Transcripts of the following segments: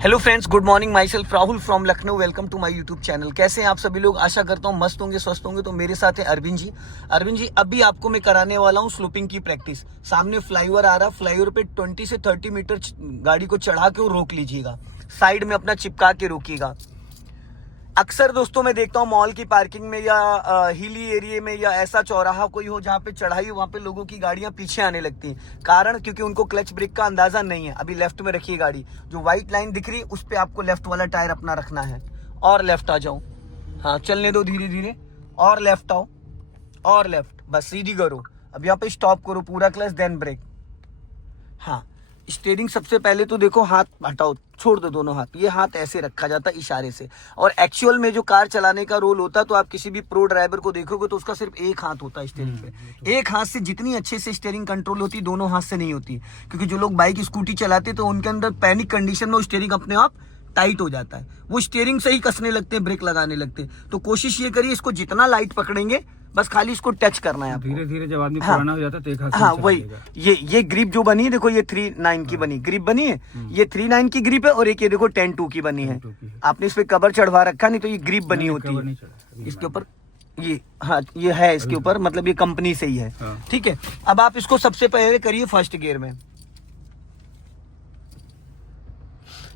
Hello friends, good morning. Myself Rahul from Lucknow. Welcome to my YouTube channel. कैसे हैं आप सभी लोग? आशा करता हूँ मस्त होंगे, स्वस्थ होंगे। तो मेरे साथ है अरविंद जी। अरविंद जी, अभी आपको मैं कराने वाला हूँ स्लोपिंग की प्रैक्टिस। सामने फ्लाईओवर आ रहा है, फ्लाईओवर पे 20 से 30 मीटर गाड़ी को चढ़ा के रोक लीजिएगा। साइड में अपना चिपका के रोकिएगा। अक्सर दोस्तों मैं देखता हूँ मॉल की पार्किंग में या हिली एरिया में या ऐसा चौराहा कोई हो जहाँ पे चढ़ाई हो, वहाँ पे लोगों की गाड़ियां पीछे आने लगती हैं। कारण क्योंकि उनको क्लच ब्रेक का अंदाजा नहीं है। अभी लेफ्ट में रखिए गाड़ी, जो व्हाइट लाइन दिख रही है उस पे आपको लेफ्ट वाला टायर अपना रखना है। और लेफ्ट आ जाओ, हाँ चलने दो धीरे धीरे। और लेफ्ट आओ, और लेफ्ट, बस सीधी करो। अब यहाँ पे स्टॉप करो, पूरा क्लच देन ब्रेक। हाँ, स्टीयरिंग सबसे पहले तो देखो, हाथ हटाओ, छोड़ दो दोनों हाथ। ये हाथ ऐसे रखा जाता है इशारे से। और एक्चुअल में जो कार चलाने का रोल होता है, तो आप किसी भी प्रो ड्राइवर को देखोगे तो उसका सिर्फ एक हाथ होता है स्टीयरिंग पे। एक हाथ से जितनी अच्छे से स्टीयरिंग कंट्रोल होती है, दोनों हाथ से नहीं होती। क्योंकि जो लोग बाइक स्कूटी चलाते तो उनके अंदर पैनिक कंडीशन में वो स्टीयरिंग अपने आप टाइट हो जाता है। वो स्टीयरिंग से ही कसने लगते हैं, ब्रेक लगाने लगते हैं। तो कोशिश ये करिए, इसको जितना लाइट पकड़ेंगे, बस खाली इसको टच करना है आपको। धीरे धीरे जब आदमी पुराना हो जाता है तो एक हाथ से हाँ चला वही, लेगा। ये ग्रिप जो बनी है, देखो ये 3.9 की बनी ग्रिप बनी है। ये 3.9 की ग्रिप है और एक ये देखो 10.2 की बनी है। 10.2 की है। आपने इस पे कवर चढ़वा रखा, नहीं तो ये ग्रिप बनी नहीं, होती कवर है नहीं चढ़ा। इसके ऊपर। ये हाँ, ये है इसके ऊपर, मतलब ये कंपनी से ही है। हाँ। ठीक है, अब आप इसको सबसे पहले करिए फर्स्ट गियर में।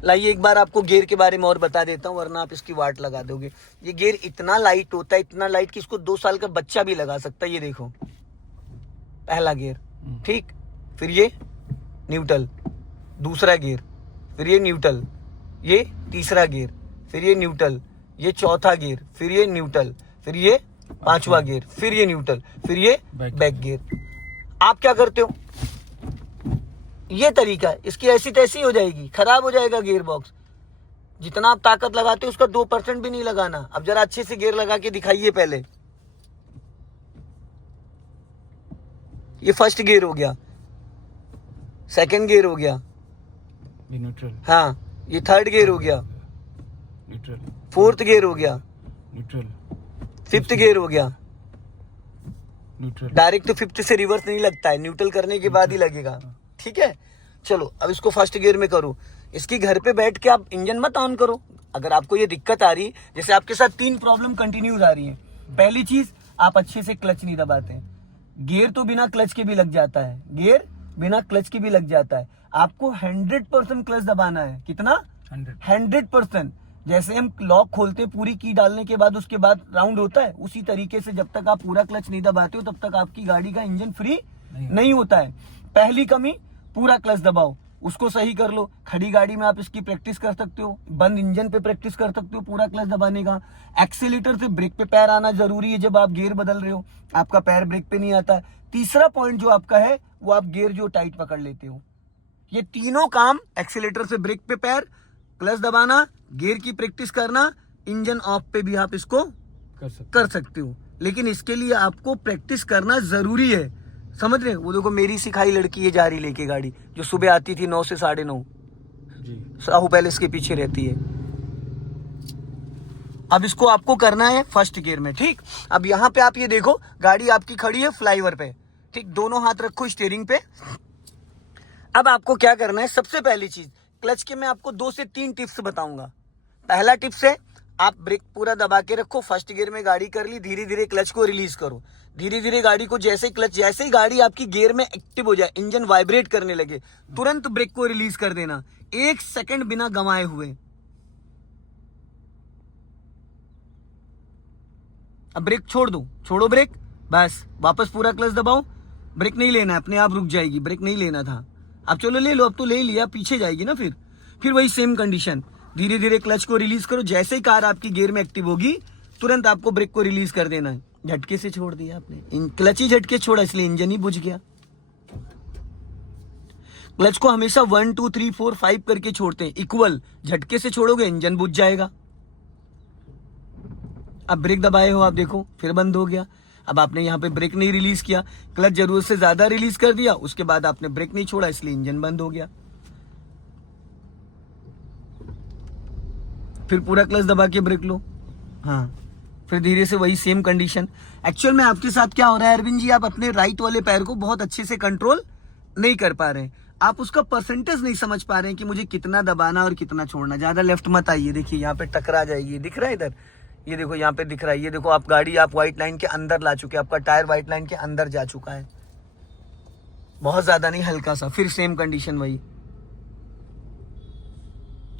लाइए एक बार आपको गियर के बारे में और बता देता हूँ, वरना आप इसकी वाट लगा दोगे। ये गियर इतना लाइट होता है, इतना लाइट कि इसको 2 साल का बच्चा भी लगा सकता है। ये देखो, पहला गियर, ठीक, फिर ये न्यूट्रल, दूसरा गियर, फिर ये न्यूट्रल, ये तीसरा गियर, फिर ये न्यूट्रल, ये चौथा गियर, फिर ये न्यूट्रल, फिर ये पांचवा गियर, फिर ये न्यूट्रल, फिर ये बैक गियर। आप क्या करते हो? ये तरीका है, इसकी ऐसी तैसी हो जाएगी, खराब हो जाएगा गियर बॉक्स। जितना आप ताकत लगाते हो उसका 2% भी नहीं लगाना। अब जरा अच्छे से गियर लगा के दिखाइए पहले। ये फर्स्ट गियर हो गया, सेकंड गियर हो गया, न्यूट्रल, हाँ, ये थर्ड गियर हो गया, न्यूट्रल, फोर्थ गियर हो गया, न्यूट्रल, फिफ्थ गियर हो गया। न्यूट्रल। डायरेक्ट तो फिफ्थ से रिवर्स नहीं लगता है, न्यूट्रल करने के बाद ही लगेगा। ठीक है, चलो अब इसको फर्स्ट गियर में करो। इसकी घर पे बैठ के आप इंजन मत ऑन करो। अगर आपको ये दिक्कत आ रही है, जैसे आपके साथ 3 प्रॉब्लम कंटिन्यूज आ रही है। पहली चीज, आप अच्छे से क्लच नहीं दबाते। गियर तो बिना क्लच के भी लग जाता है, गियर बिना क्लच के भी लग जाता है। आपको 100% क्लच दबाना है। कितना? 100%। जैसे हम लॉक खोलते हैं, पूरी की डालने के बाद उसके बाद राउंड होता है, उसी तरीके से जब तक आप पूरा क्लच नहीं दबाते हो, तब तक आपकी गाड़ी का इंजन फ्री नहीं होता है। पहली कमी, पूरा क्लच दबाओ, उसको सही कर लो। खड़ी गाड़ी में आप इसकी प्रैक्टिस कर सकते हो, बंद इंजन पे प्रैक्टिस कर सकते हो पूरा क्लच दबाने का। एक्सीलेटर से ब्रेक पे पैर आना जरूरी है। जब आप गियर बदल रहे हो, आपका पैर ब्रेक पे नहीं आता। तीसरा पॉइंट जो आपका है, वो आप गियर जो टाइट पकड़ लेते हो। ये तीनों काम, एक्सीलेटर से ब्रेक पे पैर, क्लच दबाना, गियर की प्रैक्टिस करना, इंजन ऑफ पे भी आप इसको कर सकते हो। लेकिन इसके लिए आपको प्रैक्टिस करना जरूरी है, समझ रहे? वो देखो मेरी सिखाई लड़की है जा रही लेके गाड़ी, जो सुबह आती थी 9 से 9:30 साहू पैलेस के पीछे रहती है। अब इसको आपको करना है फर्स्ट गियर में। ठीक, अब यहाँ पे आप ये देखो, गाड़ी आपकी खड़ी है फ्लाईओवर पे, ठीक, दोनों हाथ रखो स्टीयरिंग पे। अब आपको क्या करना है? सबसे पहली चीज, क्लच के मैं आपको 2 से 3 टिप्स बताऊंगा। पहला टिप्स है, आप ब्रेक पूरा दबा के रखो। फर्स्ट गियर में गाड़ी कर ली, धीरे धीरे क्लच को रिलीज करो। धीरे धीरे गाड़ी को, जैसे ही गाड़ी आपकी गियर में एक्टिव हो जाए, इंजन वाइब्रेट करने लगे, तुरंत ब्रेक को रिलीज कर देना, 1 सेकंड बिना गंवाए हुए। अब ब्रेक छोड़ दो, छोड़ो ब्रेक, बस वापस पूरा क्लच दबाओ। ब्रेक नहीं लेना है, अपने आप रुक जाएगी, ब्रेक नहीं लेना था। अब चलो ले लो, अब तो ले लिया, पीछे जाएगी ना। फिर वही सेम कंडीशन, धीरे धीरे क्लच को रिलीज करो। जैसे ही कार आपकी गियर में एक्टिव होगी, तुरंत आपको ब्रेक को रिलीज कर देना है। झटके से छोड़ दिया आपने, क्लच ही झटके छोड़ा, इसलिए इंजन ही बुझ गया। क्लच को हमेशा 1 2 3 4 5 करके छोड़ते हैं, इक्वल। झटके से छोड़ोगे, इंजन बुझ जाएगा। अब ब्रेक दबाए हो आप, देखो फिर बंद हो गया। अब आपने यहाँ पे ब्रेक नहीं रिलीज किया, क्लच जरूरत से ज्यादा रिलीज कर दिया, उसके बाद आपने ब्रेक नहीं छोड़ा, इसलिए इंजन बंद हो गया। फिर पूरा क्लच दबा के ब्रेक लो, हाँ, फिर धीरे से वही सेम कंडीशन। एक्चुअल में आपके साथ क्या हो रहा है अरविंद जी, आप अपने राइट वाले पैर को बहुत अच्छे से कंट्रोल नहीं कर पा रहे हैं। आप उसका परसेंटेज नहीं समझ पा रहे हैं कि मुझे कितना दबाना और कितना छोड़ना। ज्यादा लेफ्ट मत आइए, देखिए यहाँ पे टकरा जाएगी, दिख रहा है इधर, ये देखो यहाँ पे दिख रहा है, ये देखो आप गाड़ी आप व्हाइट लाइन के अंदर ला चुके हैं, आपका टायर व्हाइट लाइन के अंदर जा चुका है। बहुत ज्यादा नहीं, हल्का सा, फिर सेम कंडीशन वही।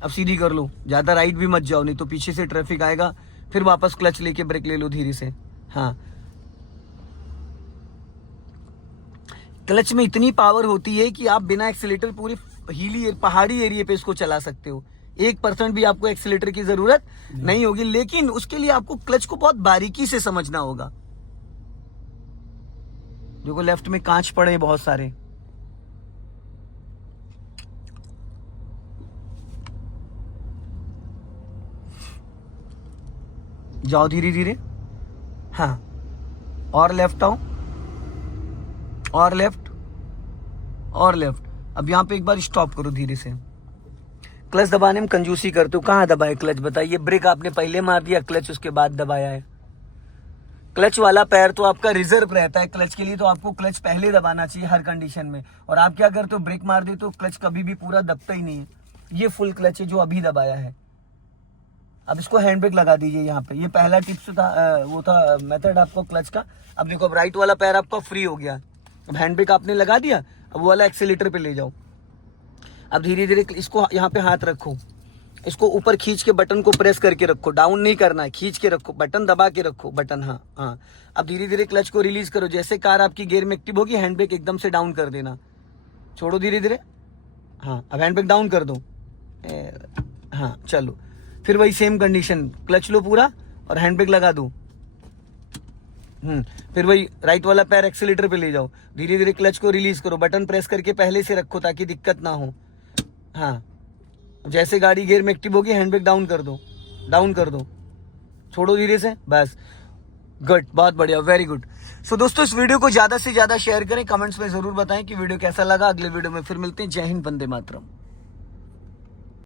अब सीधी कर लो, ज्यादा राइट भी मत जाओ, नहीं तो पीछे से ट्रैफिक आएगा। फिर वापस क्लच लेके ब्रेक ले लो धीरे से। हाँ, क्लच में इतनी पावर होती है कि आप बिना एक्सीलेटर पूरी हिली पहाड़ी एरिया पे इसको चला सकते हो। 1% भी आपको एक्सीलेटर की जरूरत नहीं होगी, लेकिन उसके लिए आपको क्लच को बहुत बारीकी से समझना होगा। देखो लेफ्ट में कांच पड़े हैं बहुत सारे। जाओ धीरे धीरे। हाँ, और लेफ्ट आओ, और लेफ्ट, और लेफ्ट। अब यहाँ पे एक बार स्टॉप करो धीरे से। क्लच दबाने में कंजूसी करते हो, कहाँ दबाए क्लच बताइए? ब्रेक आपने पहले मार दिया, क्लच उसके बाद दबाया है। क्लच वाला पैर तो आपका रिजर्व रहता है क्लच के लिए, तो आपको क्लच पहले दबाना चाहिए हर कंडीशन में। और आप क्या करते हो, ब्रेक मार देते हो, क्लच कभी भी पूरा दबता ही नहीं है। ये फुल क्लच है जो अभी दबाया है। अब इसको हैंड ब्रेक लगा दीजिए यहाँ पे। ये पहला टिप्स था, वो था मेथड आपको क्लच का। अब देखो अब राइट वाला पैर आपका फ्री हो गया। अब हैंड ब्रेक आपने लगा दिया, अब वो वाला एक्सीलेटर पे ले जाओ। अब धीरे धीरे इसको यहाँ पे हाथ रखो, इसको ऊपर खींच के बटन को प्रेस करके रखो, डाउन नहीं करना है, खींच के रखो, बटन दबा के रखो, बटन। हाँ हाँ। अब धीरे धीरे क्लच को रिलीज करो। जैसे कार आपकी गियर में एक्टिव होगी, हैंड ब्रेक एकदम से डाउन कर देना, छोड़ो धीरे धीरे। हाँ, अब हैंड ब्रेक डाउन कर दो। हाँ चलो, फिर वही सेम कंडीशन, क्लच लो पूरा और हैंड ब्रेक लगा दो। फिर वही राइट वाला पैर एक्सीलेटर पे ले जाओ, धीरे धीरे क्लच को रिलीज करो, बटन प्रेस करके पहले से रखो ताकि दिक्कत ना हो। हाँ, जैसे गाड़ी गियर में एक्टिव होगी, हैंड ब्रेक डाउन कर दो, डाउन कर दो, छोड़ो धीरे से, बस। गुड, बहुत बढ़िया, वेरी गुड। सो दोस्तों, इस वीडियो को ज्यादा से ज्यादा शेयर करें, कमेंट्स में जरूर बताएं कि वीडियो कैसा लगा। अगले वीडियो में फिर मिलते हैं। जय हिंद, वंदे मातरम।